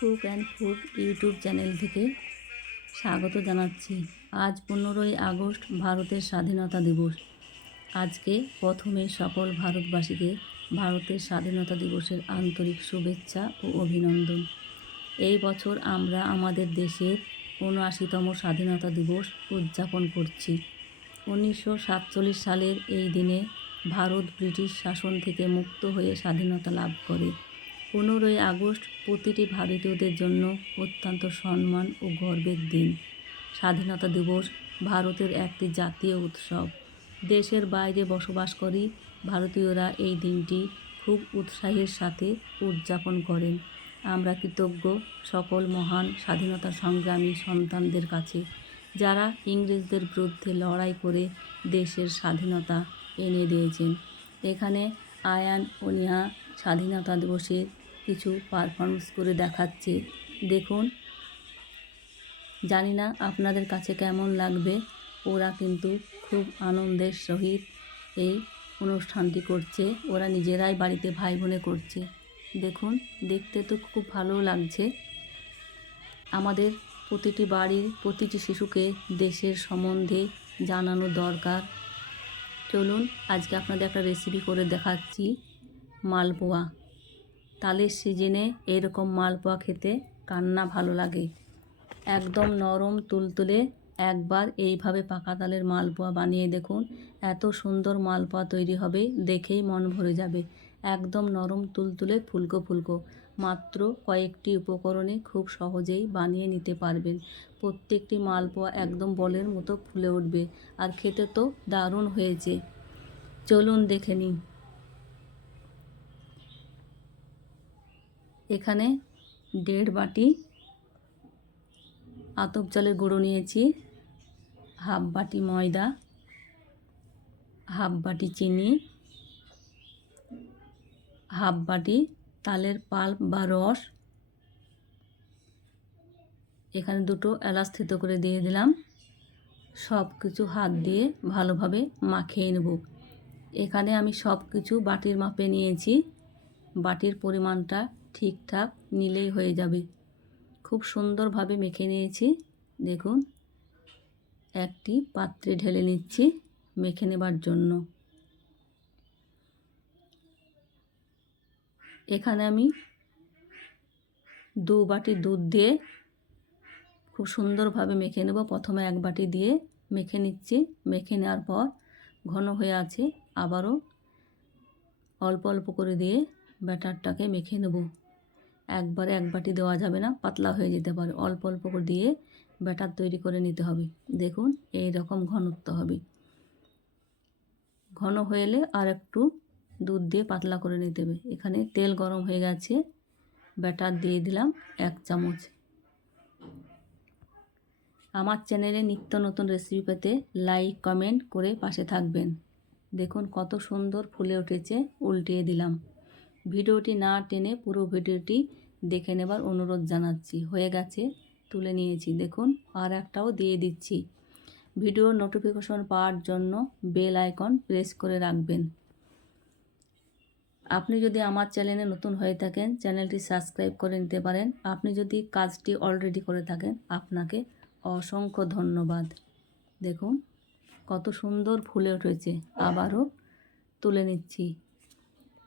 Cook and food YouTube channel থেকে স্বাগত জানাচ্ছি। আজ 15ই আগস্ট ভারতের স্বাধীনতা দিবস। আজকে প্রথমে সকল ভারতবাসীকে ভারতের স্বাধীনতা দিবসের আন্তরিক শুভেচ্ছা ও অভিনন্দন। এই বছর আমরা আমাদের দেশের ৭৯তম স্বাধীনতা দিবস উদযাপন করছি। 1947 সালের এই দিনে ভারত ব্রিটিশ শাসন থেকে মুক্ত হয়ে স্বাধীনতা লাভ করে। 15ই আগস্ট প্রতিটি ভারতীয়দের জন্য অত্যন্ত সম্মান ও গর্বের দিন। স্বাধীনতা দিবস ভারতের একটি জাতীয় উৎসব। দেশের বাইরে বসবাসকারী ভারতীয়রা এই দিনটি খুব উৎসাহের সাথে উদযাপন করেন। আমরা কৃতজ্ঞ সকল মহান স্বাধীনতা সংগ্রামী সন্তানদের কাছে, যারা ইংরেজদের বিরুদ্ধে লড়াই করে দেশের স্বাধীনতা এনে দিয়েছেন। এখানে আয়ান ও নেহা স্বাধীনতা দিবসে কিছু পারফরমেন্স করে দেখাচ্ছে। দেখুন, জানি না আপনাদের কাছে কেমন লাগবে। ওরা কিন্তু খুব আনন্দের সহিত এই অনুষ্ঠানটি করছে। ওরা নিজেরাই বাড়িতে ভাই বোনে করছে। দেখুন, দেখতে তো খুব ভালো লাগছে। আমাদের প্রতিটি বাড়ির প্রতিটি শিশুকে দেশের সম্বন্ধে জানানো দরকার। চলুন, আজকে আপনাদের একটা রেসিপি করে দেখাচ্ছি, মালপোয়া। তালের সিজনে এরকম মালপোয়া খেতে কার না ভালো লাগে। একদম নরম তুলতুলে। একবার এইভাবে পাকা তালের মালপোয়া বানিয়ে দেখুন, এত সুন্দর মালপোয়া তৈরি হবে, দেখেই মন ভরে যাবে। একদম নরম তুলতুলে, ফুলকো ফুলকো। মাত্র কয়েকটি উপকরণে খুব সহজেই বানিয়ে নিতে পারবেন। প্রত্যেকটি মালপোয়া একদম বলের মতো ফুলে উঠবে, আর খেতে তো দারুণ হয়েছে। চলুন দেখে নিন। এখানে 1.5 বাটি আতপ চালের গুঁড়ো নিয়েছি, হাফ বাটি ময়দা, হাফ বাটি চিনি, হাফ বাটি তালের পাল্প বা রস। এখানে 2টো এলাচ থেতো করে দিয়ে দিলাম। সব কিছু হাত দিয়ে ভালোভাবে মাখিয়ে নেব। এখানে আমি সব কিছু বাটির মাপে নিয়েছি। বাটির পরিমাণটা ঠিকঠাক নিলেই হয়ে যাবে। খুব সুন্দরভাবে মেখে নিয়েছি। দেখুন, একটি পাত্রে ঢেলে নিচ্ছি মেখে নেবার জন্য। এখানে আমি 2 বাটি দুধ দিয়ে খুব সুন্দরভাবে মেখে নেব। প্রথমে 1 বাটি দিয়ে মেখে নিচ্ছি। মেখে নেওয়ার পর ঘন হয়ে আছে, আবারও অল্প অল্প করে দিয়ে ব্যাটারটাকে মেখে নেব। একবারে 1 বাটি দেওয়া যাবে না, পাতলা হয়ে যেতে পারে। অল্প অল্প করে দিয়ে ব্যাটার তৈরি করে নিতে হবে। দেখুন, এই রকম ঘনত্ব হবে। ঘন হয়ে এলে আর একটু দুধ দিয়ে পাতলা করে নিতে হবে। এখানে তেল গরম হয়ে গেছে, ব্যাটার দিয়ে দিলাম 1 চামচ। আমার চ্যানেলে নিত্য নতুন রেসিপি পেতে লাইক কমেন্ট করে পাশে থাকবেন। দেখুন কত সুন্দর ফুলে উঠেছে। উল্টিয়ে দিলাম। ভিডিওটি না টেনে পুরো ভিডিওটি দেখে নেবার অনুরোধ জানাচ্ছি। হয়ে গেছে, তুলে নিয়েছি। দেখুন, আর একটাও দিয়ে দিচ্ছি। ভিডিওর নোটিফিকেশন পাওয়ার জন্য বেল আইকন প্রেস করে রাখবেন। আপনি যদি আমার চ্যানেলে নতুন হয়ে থাকেন, চ্যানেলটি সাবস্ক্রাইব করে নিতে পারেন। আপনি যদি কাজটি অলরেডি করে থাকেন, আপনাকে অসংখ্য ধন্যবাদ। দেখুন কত সুন্দর ফুলে উঠেছে। আবারও তুলে নিচ্ছি।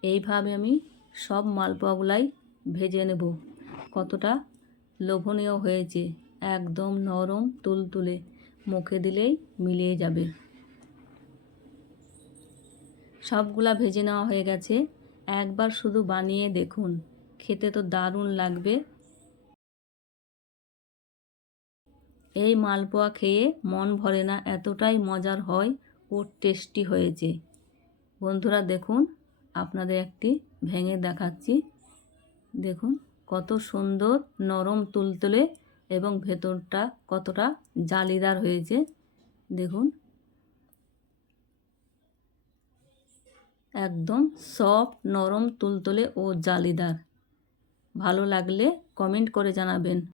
এইভাবে আমি সব মালপোয়াগুলাই ভেজে নেব। কতটা লোভনীয় হয়েছে, একদম নরম তুলতুলে, মুখে দিলেই মিলিয়ে যাবে। সবগুলা ভেজে নেওয়া হয়ে গেছে। একবার শুধু বানিয়ে দেখুন, খেতে তো দারুণ লাগবে। এই মালপোয়া খেয়ে মন ভরে না, এতটাই মজার হয় ও টেস্টি হয়েছে। বন্ধুরা দেখুন, আপনাদের একটি ভেঙে দেখাচ্ছি। দেখুন কত সুন্দর নরম তুলতুলে এবং ভেতরটা কতটা জালিদার হয়েছে। দেখুন, একদম সফট, নরম তুলতুলে ও জালিদার। ভালো লাগলে কমেন্ট করে জানাবেন।